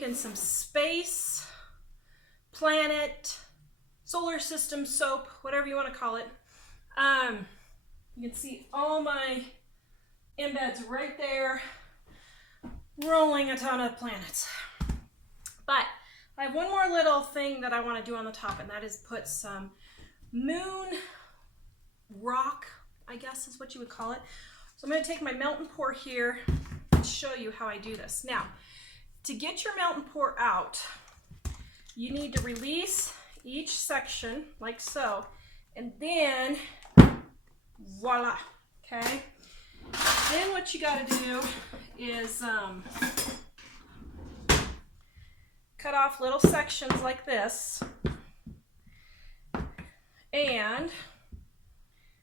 making some space, planet, solar system soap, whatever you want to call it. You can see all my embeds right there, rolling a ton of planets. But I have one more little thing that I want to do on the top, and that is put some moon rock, I guess is what you would call it. So I'm going to take my melt and pour here and show you how I do this. Now, to get your melt and pour out, you need to release each section like so, and then voila, okay? Then what you got to do is cut off little sections like this, and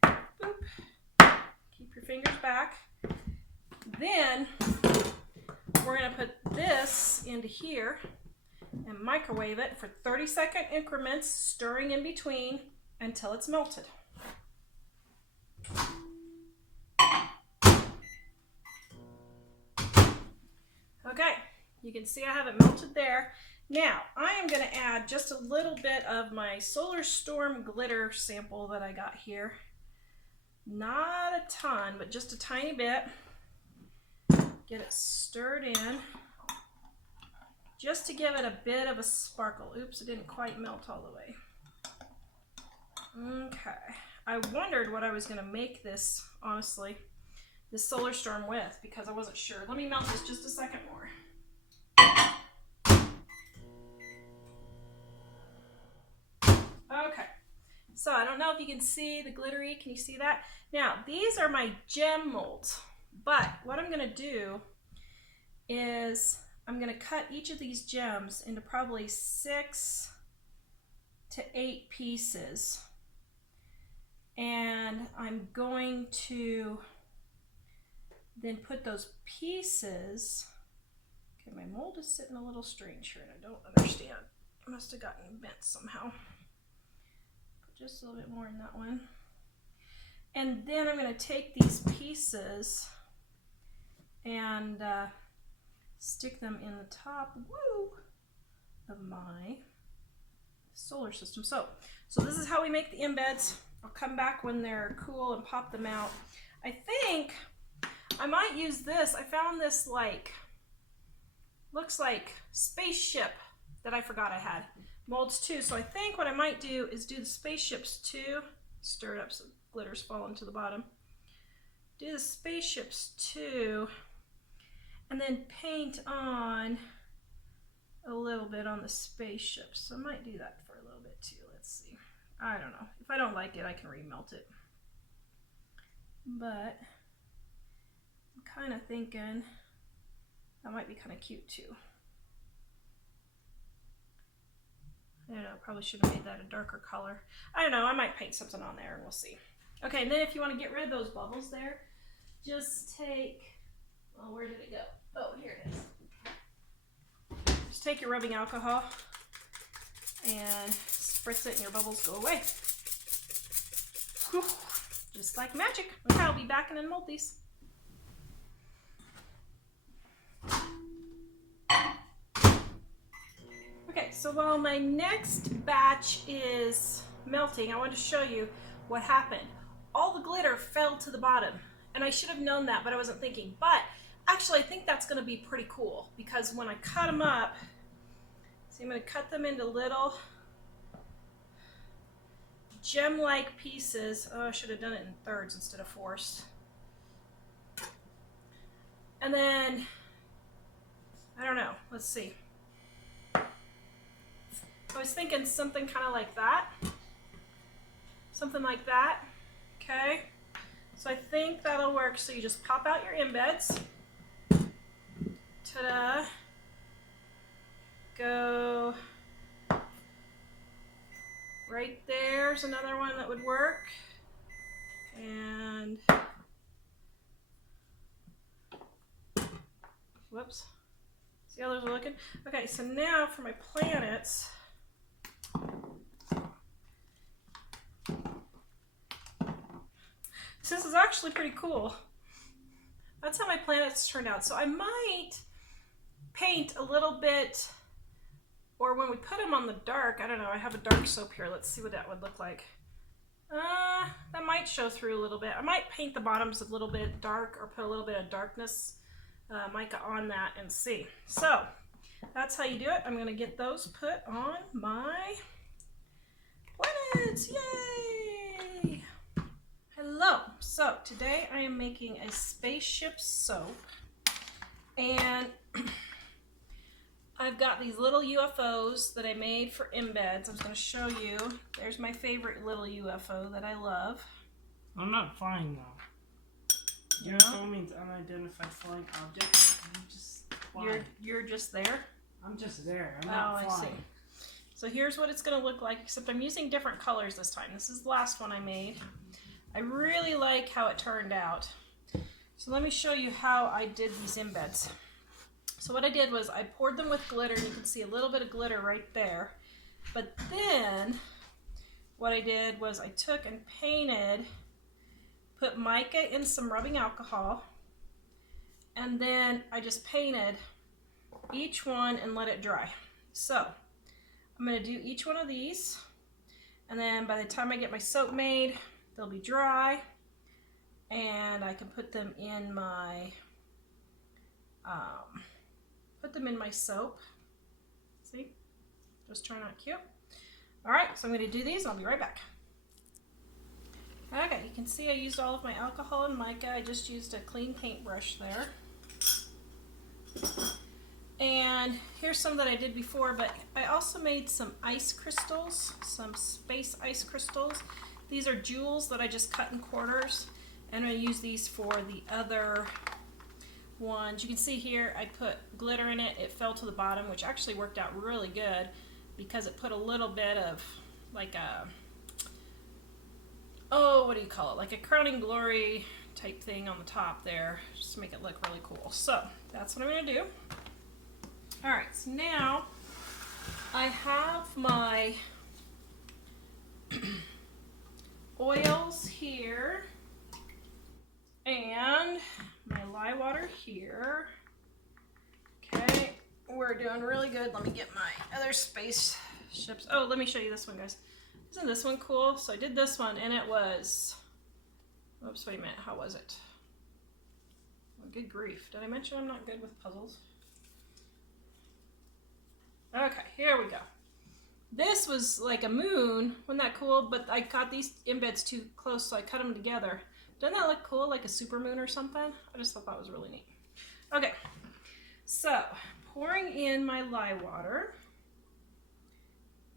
boop, keep your fingers back. Then we're going to put this into here and microwave it for 30-second increments, stirring in between until it's melted. Okay, you can see I have it melted there. Now, I am going to add just a little bit of my Solar Storm glitter sample that I got here. Not a ton, but just a tiny bit. Get it stirred in, just to give it a bit of a sparkle. Oops, it didn't quite melt all the way. Okay, I wondered what I was going to make this, honestly, this Solar Storm with, because I wasn't sure. Let me melt this just a second more. Okay, so I don't know if you can see the glittery. Can you see that? Now, these are my gem molds, but what I'm going to do is I'm going to cut each of these gems into probably 6 to 8 pieces, and I'm going to then put those pieces. Okay, my mold is sitting a little strange here and I don't understand. It must have gotten bent somehow. Put just a little bit more in that one. And then I'm going to take these pieces and stick them in the top, woo, of my solar system soap. So this is how we make the embeds. I'll come back when they're cool and pop them out. I think I might use this. I found this, like, looks like spaceship that I forgot I had molds too. So I think what I might do is do the spaceships too. Stir it up so glitter's falling to the bottom. Do the spaceships too, and then paint on a little bit on the spaceships. So I might do that for a little bit too. Let's see. I don't know. If I don't like it, I can remelt it. But I'm kind of thinking that might be kind of cute too. I don't know, probably should have made that a darker color. I don't know, I might paint something on there and we'll see. Okay, and then if you want to get rid of those bubbles there, just take, well, where did it go? Oh, here it is. Just take your rubbing alcohol and spritz it and your bubbles go away. Whew, just like magic. Okay, I'll be back and unmold these. Okay, so while my next batch is melting, I want to show you what happened. All the glitter fell to the bottom, and I should have known that, but I wasn't thinking. But actually, I think that's going to be pretty cool, because when I cut them up, see, I'm going to cut them into little gem-like pieces. Oh, I should have done it in thirds instead of fourths. And then, I don't know, let's see. I was thinking something kind of like that. Something like that. Okay. So I think that'll work. So you just pop out your embeds. Ta-da. Go right there's another one that would work. And whoops. See how those are looking? Okay, so now for my planets. This is actually pretty cool. That's how my planets turned out. So I might paint a little bit, or when we put them on the dark, I don't know, I have a dark soap here. Let's see what that would look like. That might show through a little bit. I might paint the bottoms a little bit dark or put a little bit of darkness mica on that and see. So that's how you do it. I'm going to get those put on my plants. Yay! Hello. So today I am making a spaceship soap, and I've got these little UFOs that I made for embeds. I was going to show you. There's my favorite little UFO that I love. I'm not flying though. UFO means unidentified flying object. I'm just flying. You're just there? I'm just there. I'm not flying. I see. So here's what it's going to look like, except I'm using different colors this time. This is the last one I made. I really like how it turned out. So let me show you how I did these embeds. So what I did was I poured them with glitter, and you can see a little bit of glitter right there. But then what I did was I took and painted, put mica in some rubbing alcohol, and then I just painted each one and let it dry. So I'm going to do each one of these, and then by the time I get my soap made, they'll be dry, and I can put them in my soap. See? Just turn out cute. Alright, so I'm going to do these and I'll be right back. Okay, you can see I used all of my alcohol and mica. I just used a clean paintbrush there. And here's some that I did before, but I also made some ice crystals, some space ice crystals. These are jewels that I just cut in quarters, and I'm going to use these for the other ones. You can see here I put glitter in it. It fell to the bottom, which actually worked out really good because it put a little bit of like a, oh, what do you call it? Like a crowning glory type thing on the top there, just to make it look really cool. So that's what I'm going to do. Alright, so now I have my oils here and my lye water here. Okay, we're doing really good. Let me get my other spaceships. Oh, let me show you this one, guys. Isn't this one cool? So I did this one, and it was, oops, wait a minute, how was it? Oh, good grief. Did I mention I'm not good with puzzles? Okay, here we go. This was like a moon. Wasn't that cool? But I got these embeds too close, so I cut them together. Doesn't that look cool, like a super moon or something? I just thought that was really neat. Okay, so pouring in my lye water.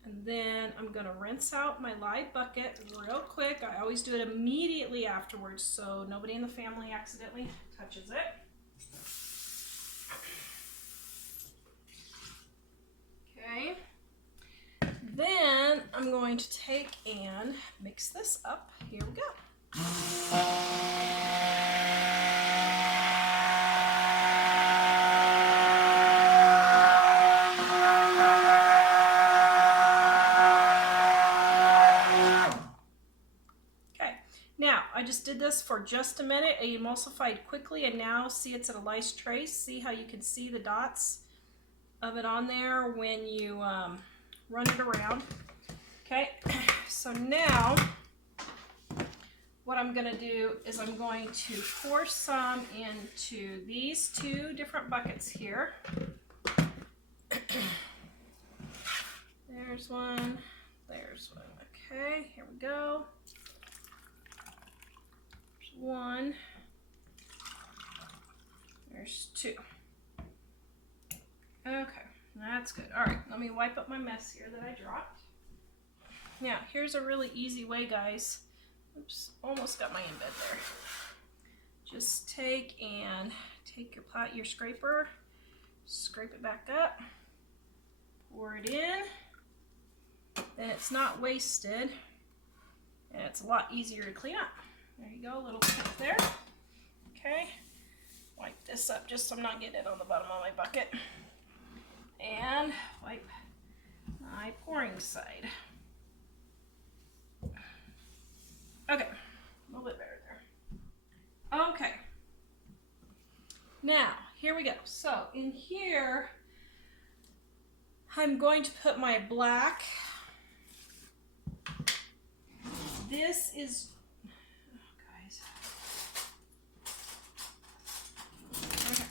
And then I'm going to rinse out my lye bucket real quick. I always do it immediately afterwards so nobody in the family accidentally touches it. Okay. Then I'm going to take and mix this up. Here we go. Okay, now I just did this for just a minute. I emulsified quickly, and now see it's at a nice trace. See how you can see the dots of it on there when you run it around. Okay, so now what I'm going to do is I'm going to pour some into these two different buckets here. There's one, there's one. Okay, here we go. There's one, there's two. Okay, that's good. All right, let me wipe up my mess here that I dropped. Now, here's a really easy way, guys. Oops, almost got my embed there. Just take your scraper, scrape it back up, pour it in. Then it's not wasted, and it's a lot easier to clean up. There you go, a little tip there. Okay, wipe this up just so I'm not getting it on the bottom of my bucket. And wipe my pouring side. Okay, a little bit better there. Okay. Now, here we go. So in here, I'm going to put my black. This is, okay.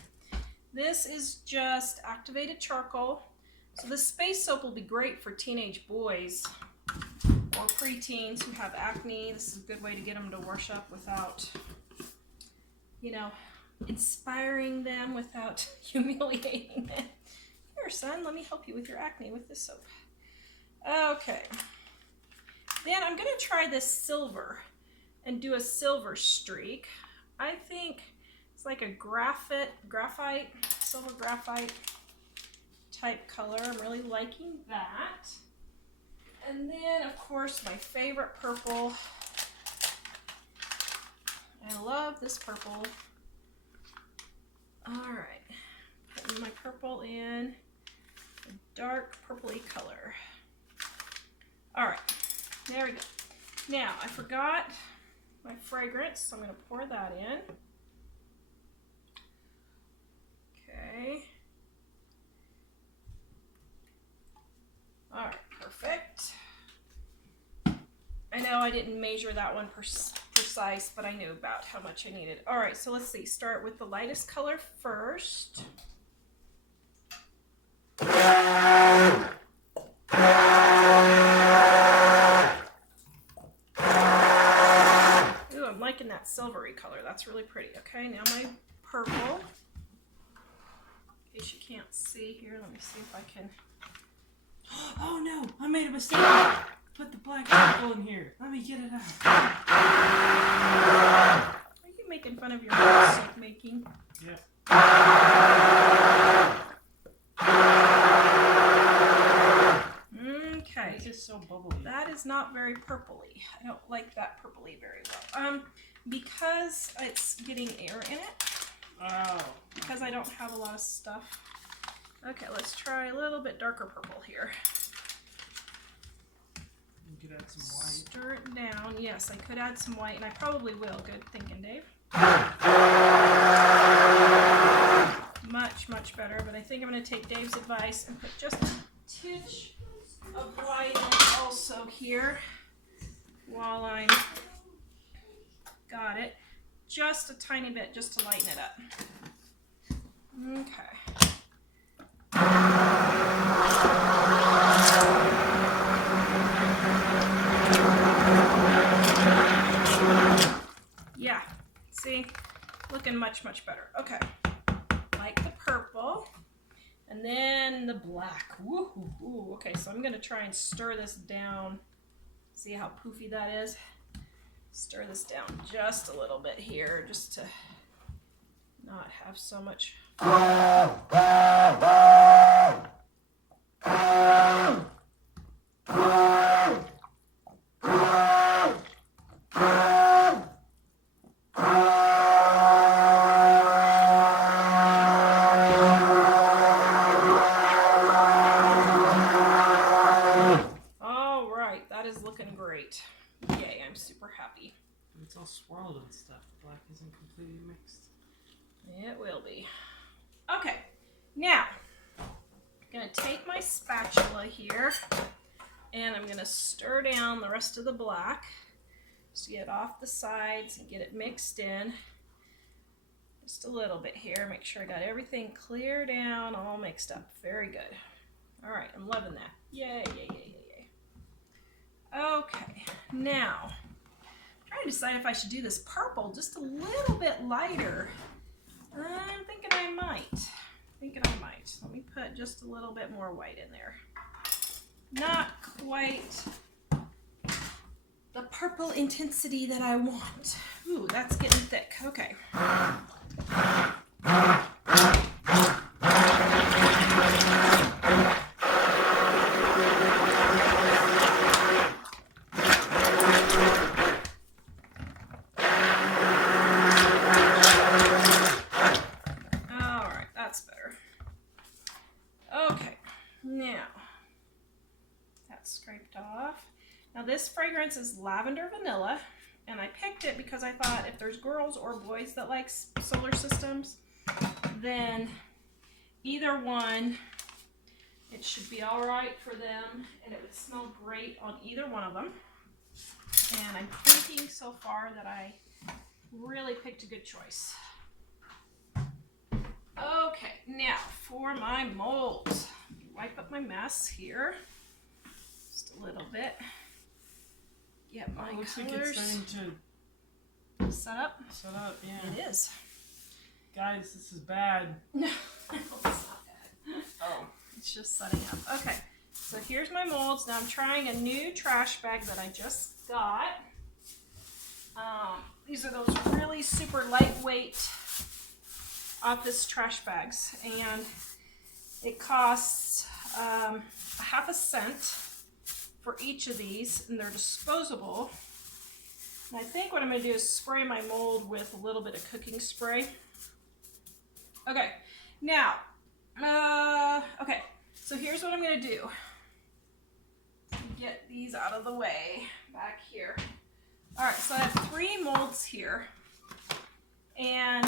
This is just activated charcoal. So this space soap will be great for teenage boys or preteens who have acne. This is a good way to get them to wash up without, you know, inspiring them without humiliating them. Here, son, let me help you with your acne with this soap. Okay. Then I'm going to try this silver and do a silver streak. I think it's like a graphite, silver graphite type color. I'm really liking that. And then, of course, my favorite purple. I love this purple. All right, putting my purple in a dark purpley color. All right, there we go. Now, I forgot my fragrance, so I'm going to pour that in. Okay. All right, perfect. I know I didn't measure that one precise, but I knew about how much I needed. All right, so let's see. Start with the lightest color first. Ooh, I'm liking that silvery color. That's really pretty. Okay, now my purple. In case you can't see here, let me see if I can. Oh no, I made a mistake. Put the black purple in here. Let me get it out. Are you making fun of your soap making? Yep. Okay. It's just so bubbly. That is not very purpley. I don't like that purpley very well. Because it's getting air in it. Oh. Because I don't have a lot of stuff. Okay, let's try a little bit darker purple here. You could add some white. Stir it down. Yes, I could add some white, and I probably will. Good thinking, Dave. Much, much better, but I think I'm going to take Dave's advice and put just a tinge of white in also here while I'm got it. Just a tiny bit, just to lighten it up. Okay. Yeah, see, looking much, much better. Okay, like the purple, and then the black. Woo-hoo-hoo. Okay, so I'm gonna try and stir this down. See how poofy that is? Stir this down just a little bit here, just to not have so much. All right, that is looking great. Yay, I'm super happy. It's all swirled and stuff. The black isn't completely mixed. It will be. Okay, now I'm going to take my spatula here and I'm going to stir down the rest of the black just to get off the sides and get it mixed in. Just a little bit here. Make sure I got everything clear down, all mixed up. Very good. All right, I'm loving that. Yay, yay, yay, yay, yay. Okay, now I'm trying to decide if I should do this purple just a little bit lighter. I'm thinking I might. Let me put just a little bit more white in there. Not quite the purple intensity that I want. Ooh, that's getting thick. Okay. Now this fragrance is lavender vanilla, and I picked it because I thought if there's girls or boys that like solar systems, then either one, it should be all right for them, and it would smell great on either one of them. And I'm thinking so far that I really picked a good choice. Okay, now for my molds. Wipe up my mess here just a little bit. Get my looks colors like it's starting set up. to set up, yeah. It is. Guys, this is bad. No, it's not bad. Oh. It's just setting up. Okay, so here's my molds. Now I'm trying a new trash bag that I just got. These are those really super lightweight office trash bags, and it costs a half a cent for each of these, and they're disposable. And I think what I'm going to do is spray my mold with a little bit of cooking spray. Okay, now, okay, so here's what I'm going to do. Get these out of the way back here. All right, so I have 3 molds here, and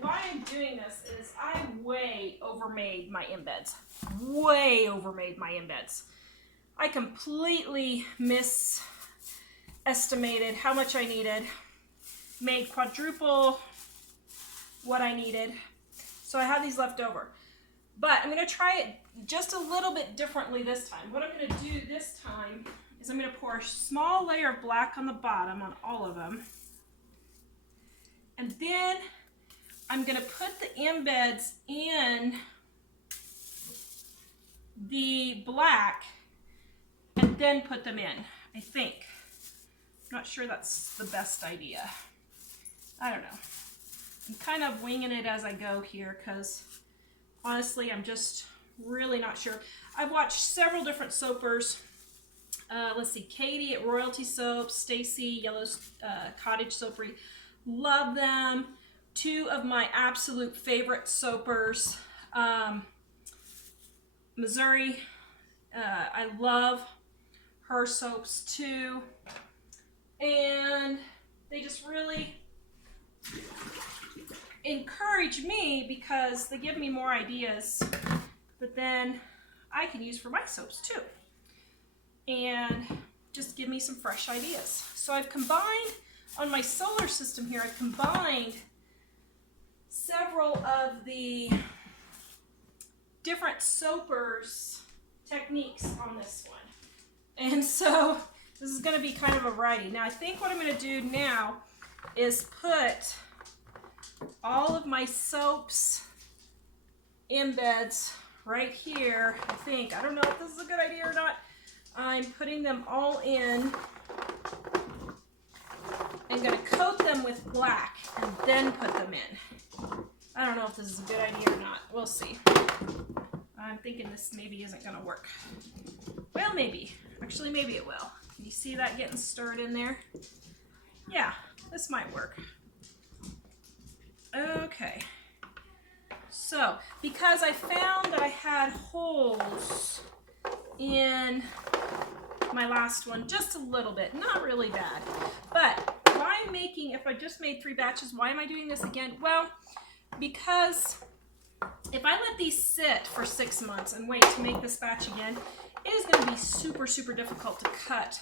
why I'm doing this is I way overmade my embeds. Way overmade my embeds. I completely misestimated how much I needed, made quadruple what I needed, so I have these left over. But I'm going to try it just a little bit differently this time. What I'm going to do this time is I'm going to pour a small layer of black on the bottom on all of them. And then I'm going to put the embeds in the black and then put them in, I think. I'm not sure that's the best idea. I don't know. I'm kind of winging it as I go here because honestly, I'm just really not sure. I've watched several different soapers. Let's see, Katie at Royalty Soap, Stacy, Yellow Cottage Soapery. Love them. 2 of my absolute favorite soapers. Missouri, I love her soaps too. And they just really encourage me because they give me more ideas that then I can use for my soaps too, and just give me some fresh ideas. So I've combined on my solar system here, I've combined several of the different soapers techniques on this one, and so this is going to be kind of a variety. Now I think what I'm going to do now is put all of my soaps embeds right here. I don't know if this is a good idea or not. I'm putting them all in. I'm going to coat them with black and then put them in. I don't know if this is a good idea or not. We'll see. I'm thinking this maybe isn't going to work. Well, maybe. Actually, maybe it will. Can you see that getting stirred in there? Yeah, this might work. Okay, so because I found that I had holes in my last one, just a little bit, not really bad, but why I'm making, if I just made 3 batches, why am I doing this again? Well, because if I let these sit for 6 months and wait to make this batch again, it is going to be super, super difficult to cut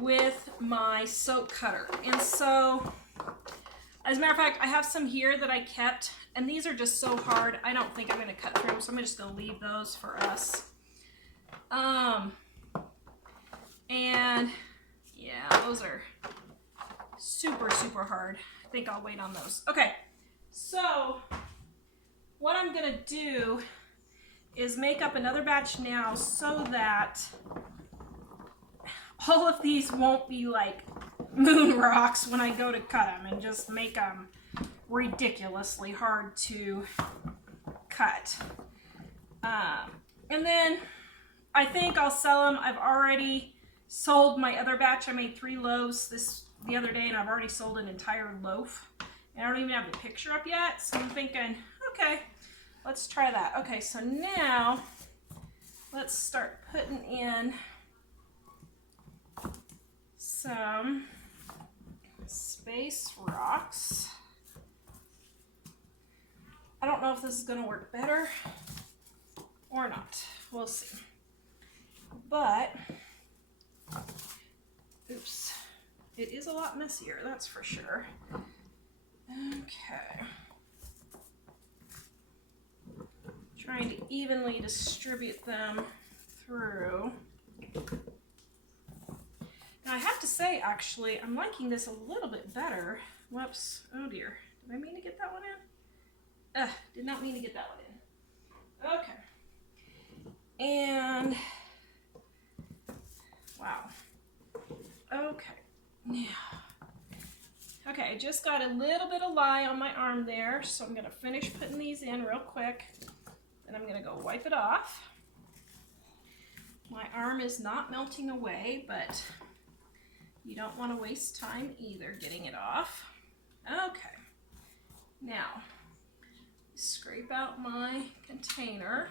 with my soap cutter. And so, as a matter of fact, I have some here that I kept, and these are just so hard, I don't think I'm going to cut through them, so I'm just going to leave those for us. And yeah, those are super, super hard. I think I'll wait on those. Okay, so what I'm going to do is make up another batch now so that all of these won't be like moon rocks when I go to cut them and just make them ridiculously hard to cut. And then I think I'll sell them. I've already sold my other batch. I made 3 loaves the other day, and I've already sold an entire loaf. And I don't even have the picture up yet, so I'm thinking, okay, let's try that. Okay, so now let's start putting in some Space rocks. I don't know if this is going to work better or not. We'll see. But, oops, it is a lot messier, that's for sure. Okay. Trying to evenly distribute them through. Now I have to say, actually, I'm liking this a little bit better. Whoops, oh dear. Did I mean to get that one in? Did not mean to get that one in. Okay. And, wow. Okay, now. Okay, I just got a little bit of lye on my arm there, so I'm gonna finish putting these in real quick. Then I'm gonna go wipe it off. My arm is not melting away, but you don't want to waste time either getting it off. Okay, now scrape out my container.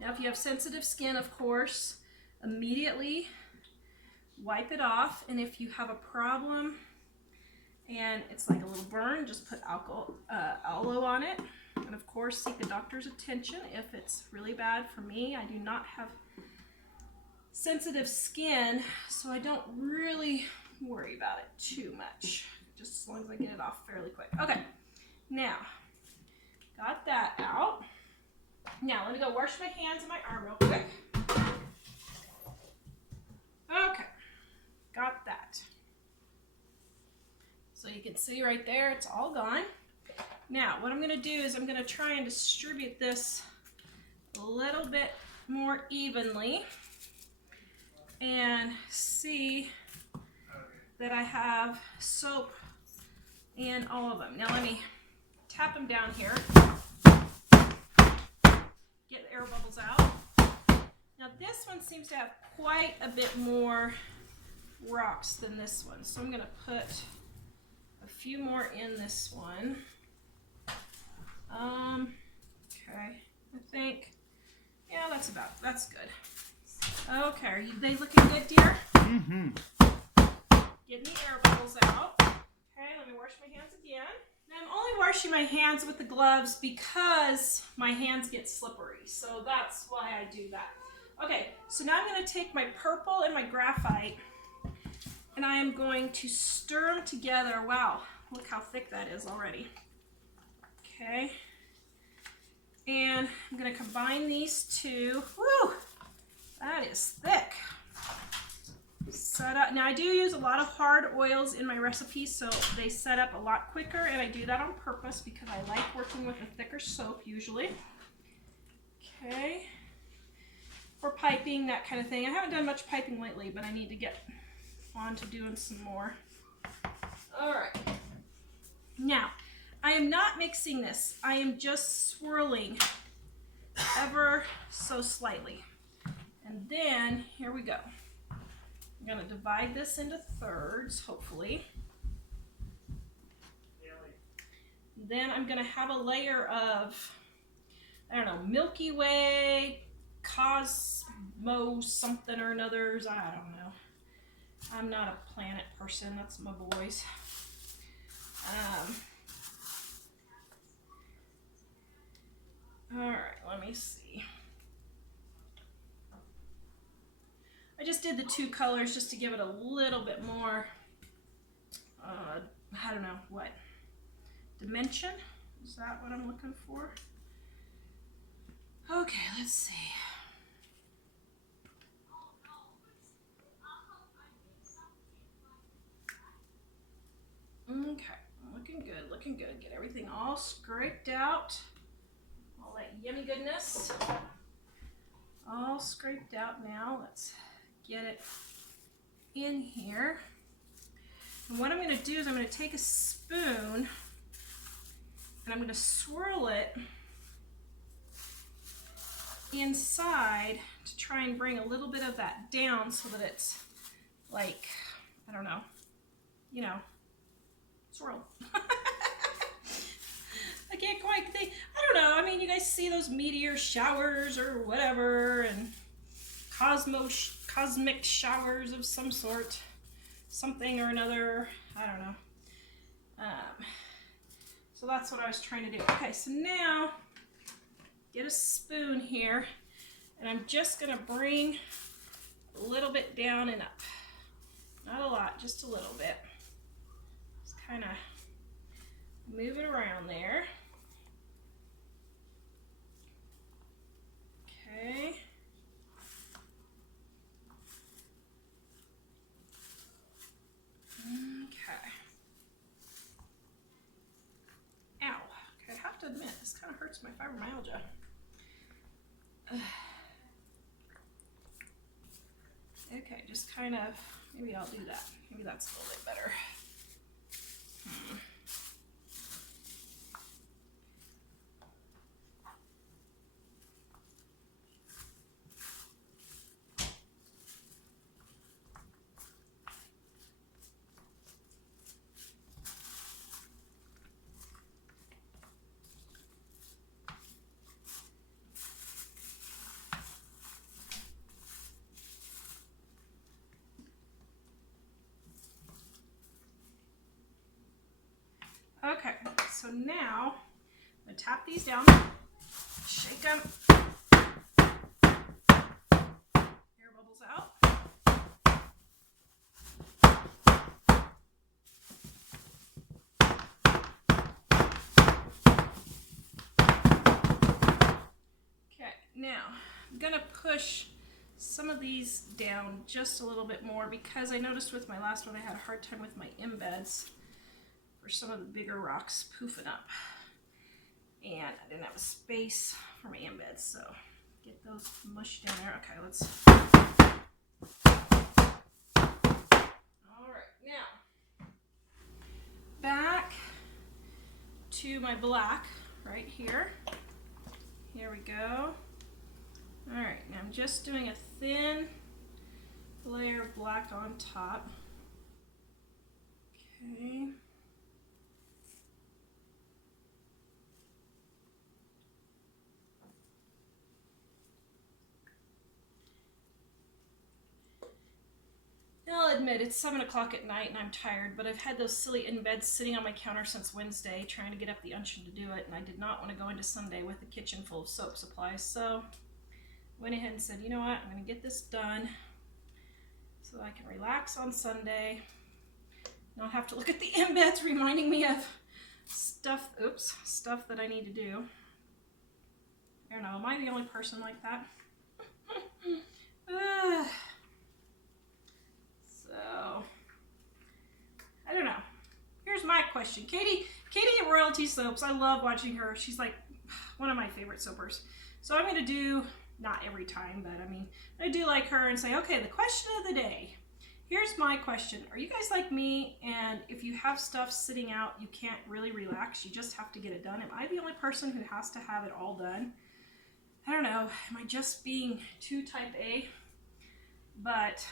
Now if you have sensitive skin, of course, immediately wipe it off, and if you have a problem and it's like a little burn, just put aloe on it, and of course seek a doctor's attention if it's really bad. For me, I do not have sensitive skin, so I don't really worry about it too much, just as long as I get it off fairly quick. Okay, now got that out. Now let me go wash my hands and my arm real quick. Okay, got that. So you can see right there, it's all gone. Now what I'm going to do is I'm going to try and distribute this a little bit more evenly and see that I have soap in all of them. Now let me tap them down here. Get the air bubbles out. Now this one seems to have quite a bit more rocks than this one, so I'm going to put a few more in this one. Okay, I think, yeah, that's good. Okay, are they looking good, dear? Mm-hmm. Getting the air bubbles out. Okay, let me wash my hands again. Now I'm only washing my hands with the gloves because my hands get slippery, so that's why I do that. Okay, so now I'm going to take my purple and my graphite, and I am going to stir them together. Wow, look how thick that is already. Okay, and I'm going to combine these two. Woo, that is thick. Set up. Now I do use a lot of hard oils in my recipes, so they set up a lot quicker, and I do that on purpose because I like working with a thicker soap usually. Okay, for piping, that kind of thing. I haven't done much piping lately, but I need to get on to doing some more. All right, now I am not mixing this. I am just swirling ever so slightly, and then here we go. I'm going to divide this into thirds, hopefully. Then I'm going to have a layer of, I don't know, Milky Way, Cosmos, something or another's. I don't know. I'm not a planet person. That's my boys. All right, let me see. I just did the two colors just to give it a little bit more, I don't know, what, dimension? Is that what I'm looking for? Okay, let's see. Okay, looking good, looking good. Get everything all scraped out. All that yummy goodness. All scraped out now. Let's get it in here. And what I'm going to do is I'm going to take a spoon and I'm going to swirl it inside to try and bring a little bit of that down so that it's like, I don't know, you know, swirl. I can't quite think, I don't know, I mean, you guys see those meteor showers or whatever, and cosmic showers of some sort, something or another, I don't know. So that's what I was trying to do. Okay, so now get a spoon here, and I'm just gonna bring a little bit down and up. Not a lot, just a little bit. Just kind of move it around there. Okay. Okay. Ow. Okay, I have to admit, this kind of hurts my fibromyalgia. Okay, just kind of, maybe I'll do that. Maybe that's a little bit better. Okay, so now I'm gonna tap these down, shake them, air bubbles out. Okay, now I'm gonna push some of these down just a little bit more because I noticed with my last one I had a hard time with my embeds for some of the bigger rocks poofing up, and I didn't have a space for my embeds, so get those mushed down there. Okay, let's. All right, now back to my black right here. Here we go. All right, now I'm just doing a thin layer of black on top. Okay. I'll admit it's 7 o'clock at night and I'm tired, but I've had those silly embeds sitting on my counter since Wednesday trying to get up the unction to do it, and I did not want to go into Sunday with a kitchen full of soap supplies, so I went ahead and said, you know what, I'm going to get this done so I can relax on Sunday, not have to look at the embeds reminding me of stuff that I need to do. I don't know, am I the only person like that? So, I don't know. Here's my question. Katie at Royalty Soaps, I love watching her. She's like one of my favorite soapers. So I'm going to do, not every time, but I mean, I do like her and say, okay, the question of the day. Here's my question. Are you guys like me, and if you have stuff sitting out, you can't really relax, you just have to get it done? Am I the only person who has to have it all done? I don't know. Am I just being too type A? But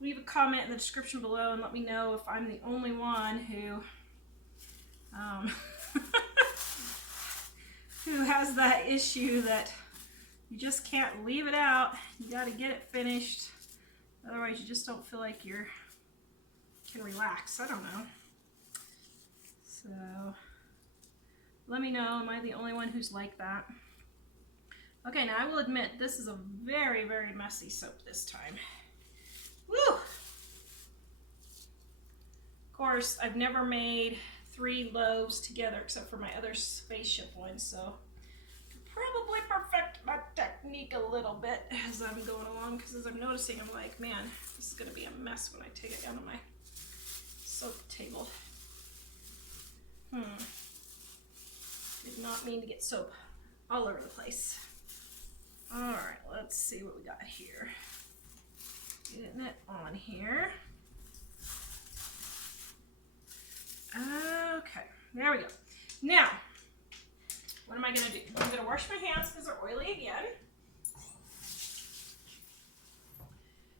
leave a comment in the description below and let me know if I'm the only one who who has that issue that you just can't leave it out. You got to get it finished. Otherwise, you just don't feel like you can relax. I don't know. So let me know. Am I the only one who's like that? Okay, now I will admit this is a very, very messy soap this time. Woo! Of course, I've never made 3 loaves together except for my other spaceship one, so I could probably perfect my technique a little bit as I'm going along, because as I'm noticing, I'm like, man, this is going to be a mess when I take it down to my soap table. Did not mean to get soap all over the place. All right, let's see what we got here. Getting it on here. Okay, there we go. Now, what am I gonna do? I'm gonna wash my hands because they're oily again.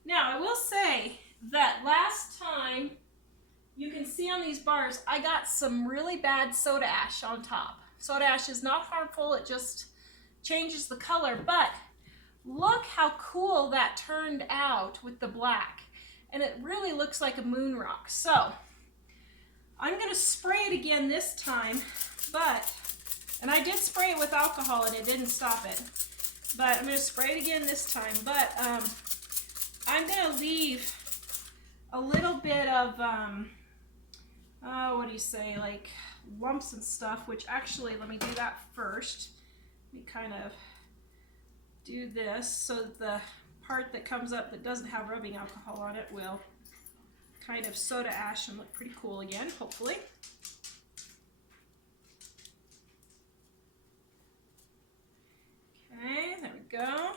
Now, I will say that last time, you can see on these bars, I got some really bad soda ash on top. Soda ash is not harmful, it just changes the color, but look how cool that turned out with the black. And it really looks like a moon rock. So I'm going to spray it again this time, and I did spray it with alcohol and it didn't stop it. But I'm going to spray it again this time. But I'm going to leave a little bit of, what do you say, like lumps and stuff, which actually, let me do that first. Let me kind of do this so that the part that comes up that doesn't have rubbing alcohol on it will kind of soda ash and look pretty cool again, hopefully. Okay, there we go.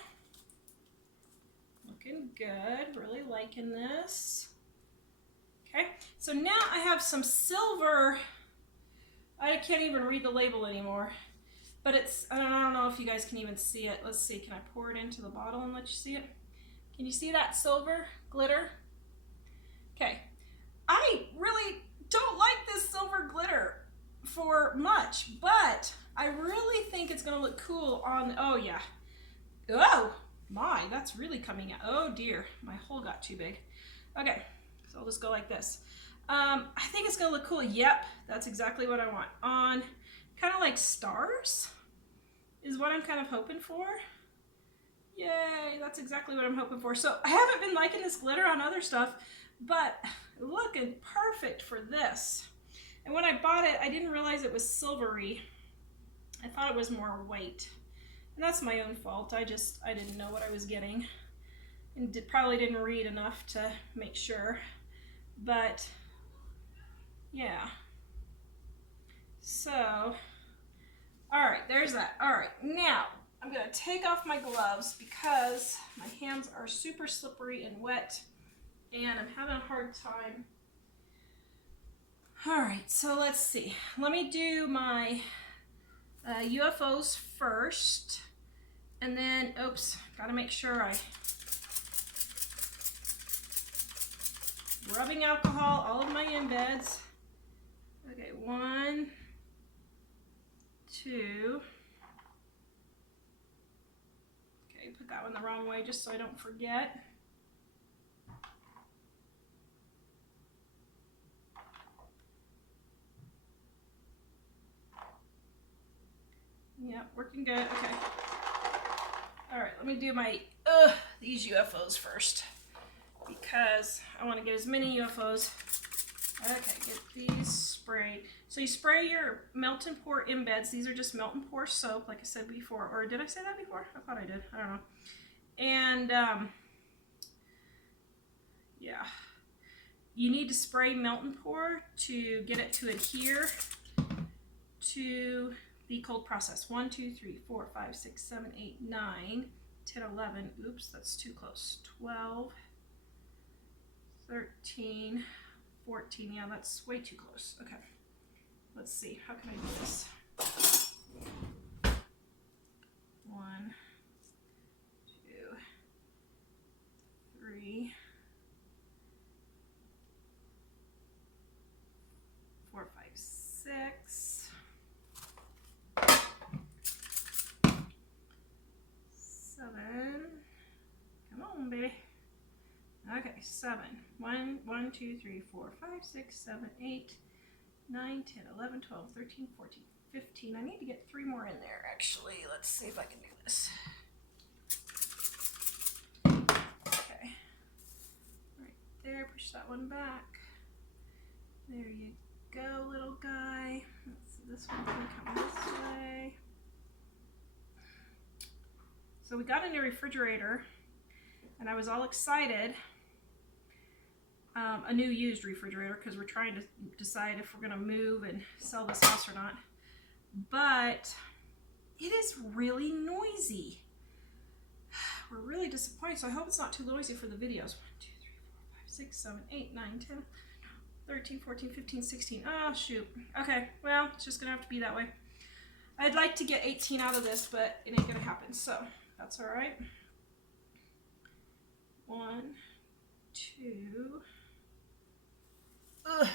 Looking good, really liking this. Okay, so now I have some silver. I can't even read the label anymore, but it's, I don't know if you guys can even see it. Let's see, can I pour it into the bottle and let you see it? Can you see that silver glitter? Okay, I really don't like this silver glitter for much, but I really think it's gonna look cool on, oh yeah. Oh my, that's really coming out. Oh dear, my hole got too big. Okay, so I'll just go like this. I think it's gonna look cool. Yep, that's exactly what I want. On kind of like stars is what I'm kind of hoping for. Yay, that's exactly what I'm hoping for. So I haven't been liking this glitter on other stuff, but looking perfect for this. And when I bought it, I didn't realize it was silvery. I thought it was more white. And that's my own fault. I didn't know what I was getting. And probably didn't read enough to make sure. But yeah. So, all right, there's that. All right, now I'm gonna take off my gloves because my hands are super slippery and wet and I'm having a hard time. All right, so let's see. Let me do my UFOs first, and then, oops, gotta make sure I, rubbing alcohol, all of my embeds. Okay, 1, 2. Okay, put that one the wrong way just so I don't forget. Yep, working good. Okay. All right, let me do my these UFOs first because I want to get as many UFOs. Okay, get these sprayed. So you spray your melt and pour embeds. These are just melt and pour soap, like I said before. Or did I say that before? I thought I did. I don't know. And yeah, you need to spray melt and pour to get it to adhere to the cold process. 1, 2, 3, 4, 5, 6, 7, 8, 9, 10, 11. Oops, that's too close. 12, 13, 14. Yeah, that's way too close. Okay, let's see. How can I do this? 1, 2, 3, 4, 5, 6. 7. Come on, baby. Okay, 7. 1, 2, 3, 4, 5, 6, 7, 8, 9, 10, 11, 12, 13, 14, 15. I need to get 3 more in there, actually. Let's see if I can do this. Okay. Right there, push that one back. There you go, little guy. Let's see, this one can come this way. So we got a new refrigerator, and I was all excited. A new used refrigerator, because we're trying to decide if we're going to move and sell this house or not. But it is really noisy. We're really disappointed, so I hope it's not too noisy for the videos. 1, 2, 3, 4, 5, 6, 7, 8, 9, 10, 13, 14, 15, 16. Oh, shoot. Okay, well, it's just going to have to be that way. I'd like to get 18 out of this, but it ain't going to happen, so that's all right. 1, 2. Ugh.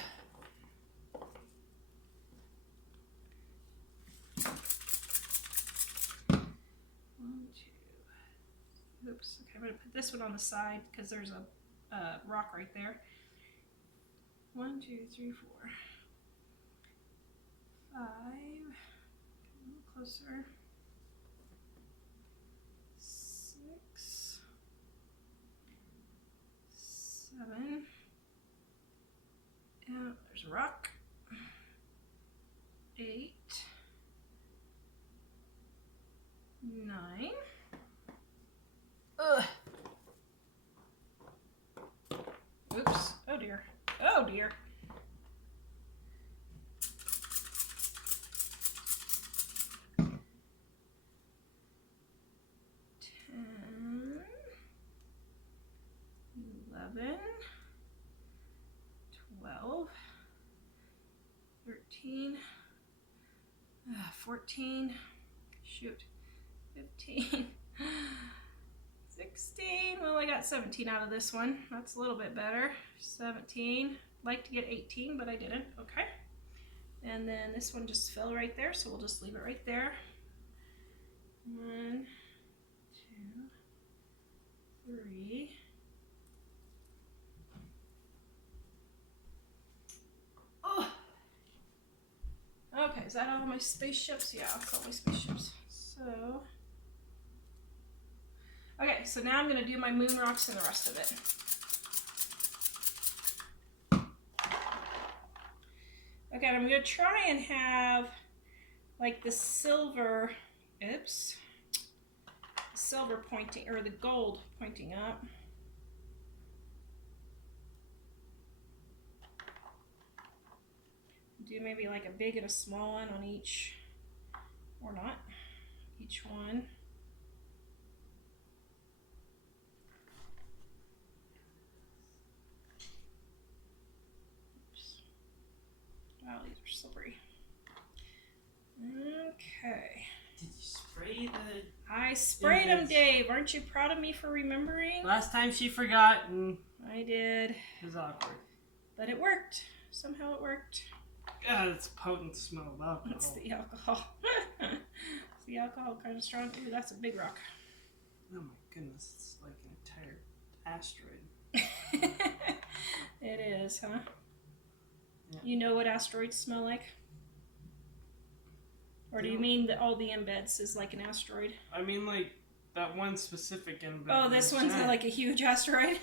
1, 2. Oops. Okay, I'm going to put this one on the side because there's a rock right there. 1, 2, 3, 4. 5, a little closer, 6, 7, yeah, there's a rock, 8, 9, ugh, oops, oh dear, oh dear. 10, 11, 12, 13, 14, shoot, 15, 16, well I got 17 out of this one, that's a little bit better, 17, like to get 18 but I didn't, okay, and then this one just fell right there so we'll just leave it right there, 1, 2, 3, oh, okay, is that all my spaceships? Yeah, that's all my spaceships. So, okay, so now I'm going to do my moon rocks and the rest of it. Okay, and I'm going to try and have like the silver, oops, silver pointing, or the gold pointing up. Do maybe like a big and a small one on each, or not, each one. Oops. Wow, these are slippery. Okay. Did you spray the... I sprayed them, Dave. Aren't you proud of me for remembering? Last time she forgot and... I did. It was awkward. But it worked. Somehow it worked. God, it's a potent smell of alcohol. It's the alcohol. Is the alcohol kind of strong? Ooh, that's a big rock. Oh my goodness, it's like an entire asteroid. It is, huh? Yeah. You know what asteroids smell like? Or do you mean that all the embeds is like an asteroid? I mean like that one specific embed. Oh, this one's like a huge asteroid?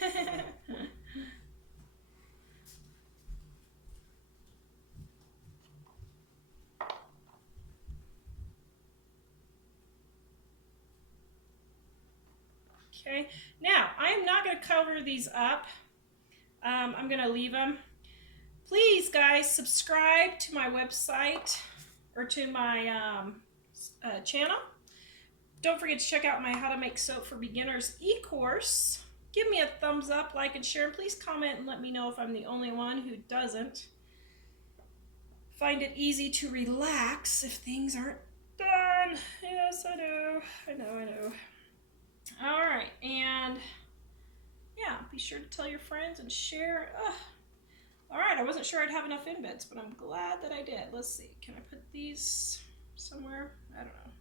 Okay, now I am not going to cover these up. I'm going to leave them. Please, guys, subscribe to my website or to my channel. Don't forget to check out my How to Make Soap for Beginners e-course. Give me a thumbs up, like, and share. And please comment and let me know if I'm the only one who doesn't find it easy to relax if things aren't done. Yes, I know. I know. All right, and yeah, be sure to tell your friends and share. All right, I wasn't sure I'd have enough embeds, but I'm glad that I did. Let's see, can I put these somewhere? I don't know.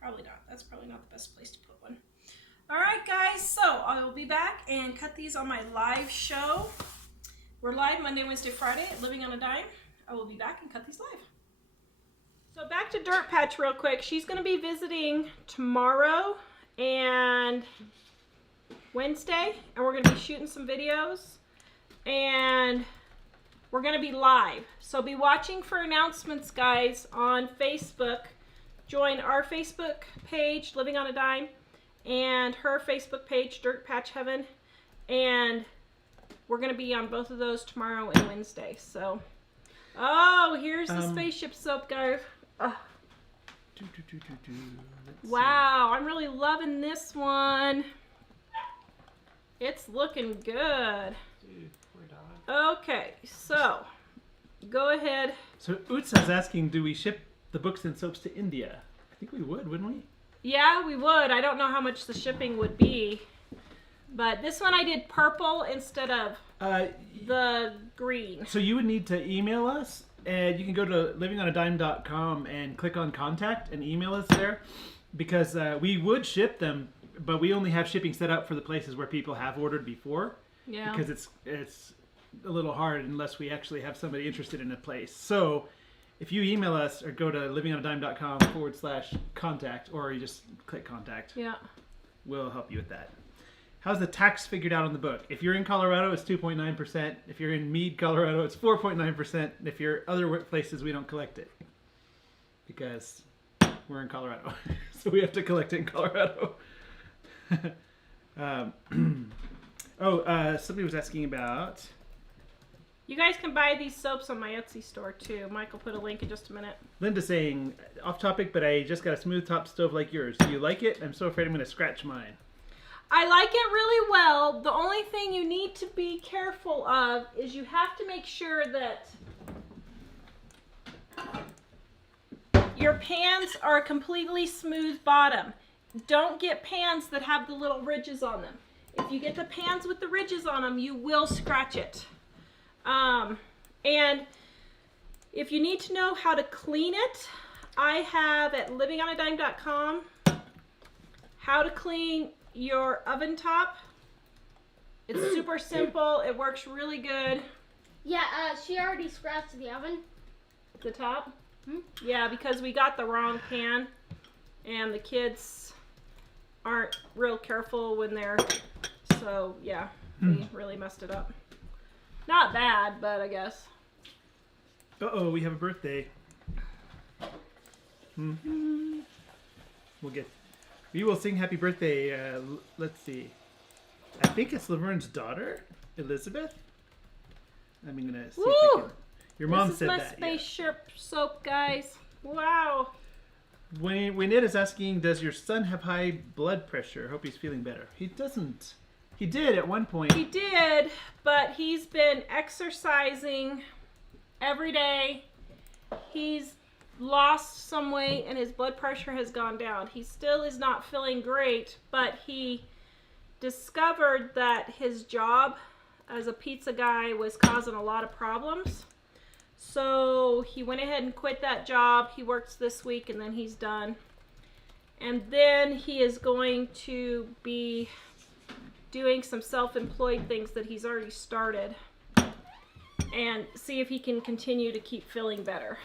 Probably not. That's probably not the best place to put one. All right, guys, so I will be back and cut these on my live show. We're live Monday, Wednesday, Friday at Living on a Dime. I will be back and cut these live. So back to Dirt Patch real quick. She's going to be visiting tomorrow and Wednesday, and we're going to be shooting some videos, and we're going to be live. So be watching for announcements, guys, on Facebook. Join our Facebook page, Living on a Dime, and her Facebook page, Dirt Patch Heaven, and we're going to be on both of those tomorrow and Wednesday. So, oh, here's the spaceship soap, guys. Wow, I'm really loving this one. It's looking good. Dude, poor dog. Okay, so go ahead. So Utsa's asking, do we ship the books and soaps to India? I think we would, wouldn't we? Yeah, we would. I don't know how much the shipping would be, but this one I did purple instead of the green. So you would need to email us, and you can go to livingonadime.com and click on contact and email us there, because we would ship them, but we only have shipping set up for the places where people have ordered before. Yeah. Because it's a little hard unless we actually have somebody interested in a place. So if you email us or go to livingonadime.com/contact, or you just click contact, Yeah. we'll help you with that. How's the tax figured out on the book? If you're in Colorado, it's 2.9%. If you're in Meade, Colorado, it's 4.9%. If you're other places, we don't collect it because we're in Colorado, so we have to collect it in Colorado. Somebody was asking about. You guys can buy these soaps on my Etsy store too. Mike will put a link in just a minute. Linda saying, off topic, but I just got a smooth top stove like yours. Do you like it? I'm so afraid I'm going to scratch mine. I like it really well. The only thing you need to be careful of is you have to make sure that your pans are a completely smooth bottom. Don't get pans that have the little ridges on them. If you get the pans with the ridges on them, you will scratch it. And if you need to know how to clean it, I have at livingonadime.com how to clean your oven top. It's super simple. It works really good. Yeah, she already scratched the oven. The top? Hmm? Yeah, because we got the wrong pan and the kids aren't real careful when they're, so yeah, we really messed it up. Not bad, but I guess. Uh-oh, we have a birthday. We will sing happy birthday. Let's see. I think it's Laverne's daughter, Elizabeth. I'm gonna see if I can. Your mom said that. This is my spaceship soap, guys. Wow. When Ed is asking, does your son have high blood pressure? Hope he's feeling better. He doesn't. He did at one point. He did, but he's been exercising every day. He's lost some weight and his blood pressure has gone down. He still is not feeling great, but he discovered that his job as a pizza guy was causing a lot of problems. So he went ahead and quit that job. He works this week and then he's done. And then he is going to be doing some self-employed things that he's already started and see if he can continue to keep feeling better.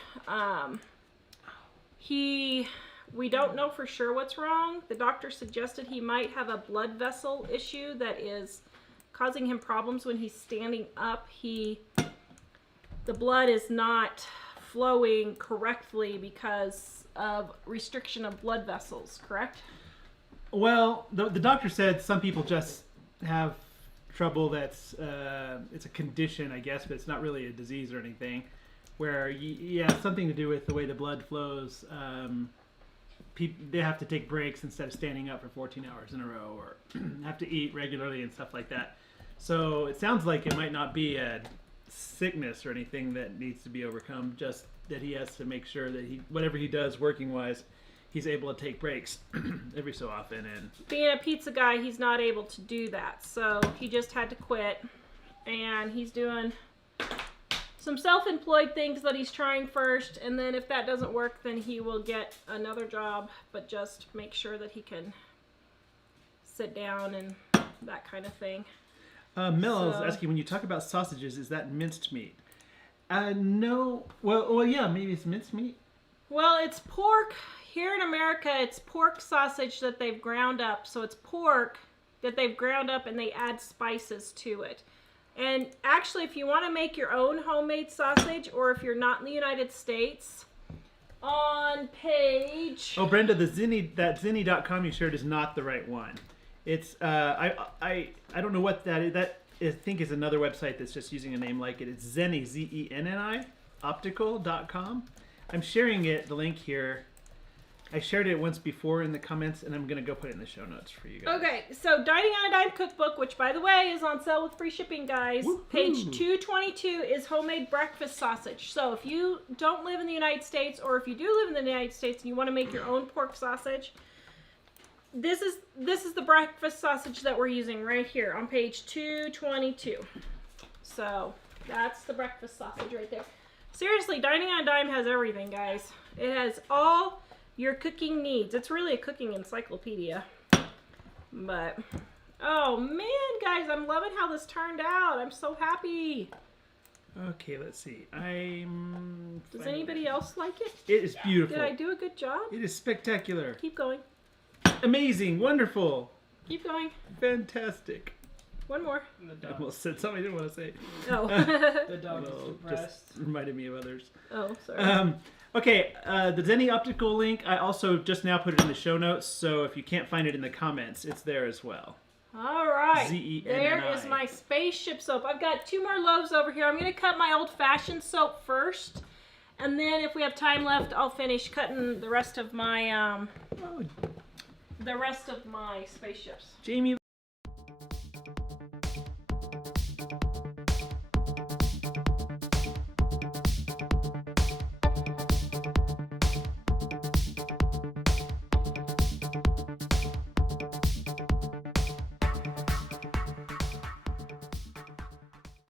We don't know for sure what's wrong. The doctor suggested he might have a blood vessel issue that is causing him problems when he's standing up. The blood is not flowing correctly because of restriction of blood vessels, correct? Well, the doctor said some people just have trouble that's it's a condition, I guess, but it's not really a disease or anything, where something to do with the way the blood flows. They have to take breaks instead of standing up for 14 hours in a row, or have to eat regularly and stuff like that. So it sounds like it might not be a sickness or anything that needs to be overcome, just that he has to make sure that whatever he does working wise, he's able to take breaks every so often. And being a pizza guy, he's not able to do that. So he just had to quit. And he's doing some self-employed things that he's trying first. And then if that doesn't work, then he will get another job. But just make sure that he can sit down and that kind of thing. Mel's asking, when you talk about sausages, is that minced meat? No. Well, yeah, maybe it's minced meat. Well, it's pork. Here in America, it's pork sausage that they've ground up. So it's pork that they've ground up and they add spices to it. And actually, if you want to make your own homemade sausage, or if you're not in the United States, on page... Oh, Brenda, that zinni.com you shared is not the right one. It's, I don't know what that is. That I think is another website that's just using a name like it. It's Zenni, Z-E-N-N-I, optical.com. I'm sharing the link here. I shared it once before in the comments, and I'm going to go put it in the show notes for you guys. Okay, so Dining on a Dime cookbook, which, by the way, is on sale with free shipping, guys. Woo-hoo. Page 222 is homemade breakfast sausage. So if you don't live in the United States, or if you do live in the United States and you want to make your own pork sausage, this is the breakfast sausage that we're using right here on page 222. So that's the breakfast sausage right there. Seriously, Dining on a Dime has everything, guys. It has all your cooking needs. It's really a cooking encyclopedia. But, oh man, guys, I'm loving how this turned out. I'm so happy. Okay, let's see. I'm. Does anybody else like it? It is beautiful. Did I do a good job? It is spectacular. Keep going. Amazing. Wonderful. Keep going. Fantastic. One more. And the I dog. almost said something I didn't want to say. Oh. The dog Well, is just depressed. reminded me of others. Oh, sorry. Okay, the Zenny optical link, I also just now put it in the show notes, so if you can't find it in the comments, it's there as well. All right. Zenni. There is my spaceship soap. I've got 2 more loaves over here. I'm going to cut my old-fashioned soap first. And then if we have time left, I'll finish cutting the rest of my Oh, spaceships. Jamie.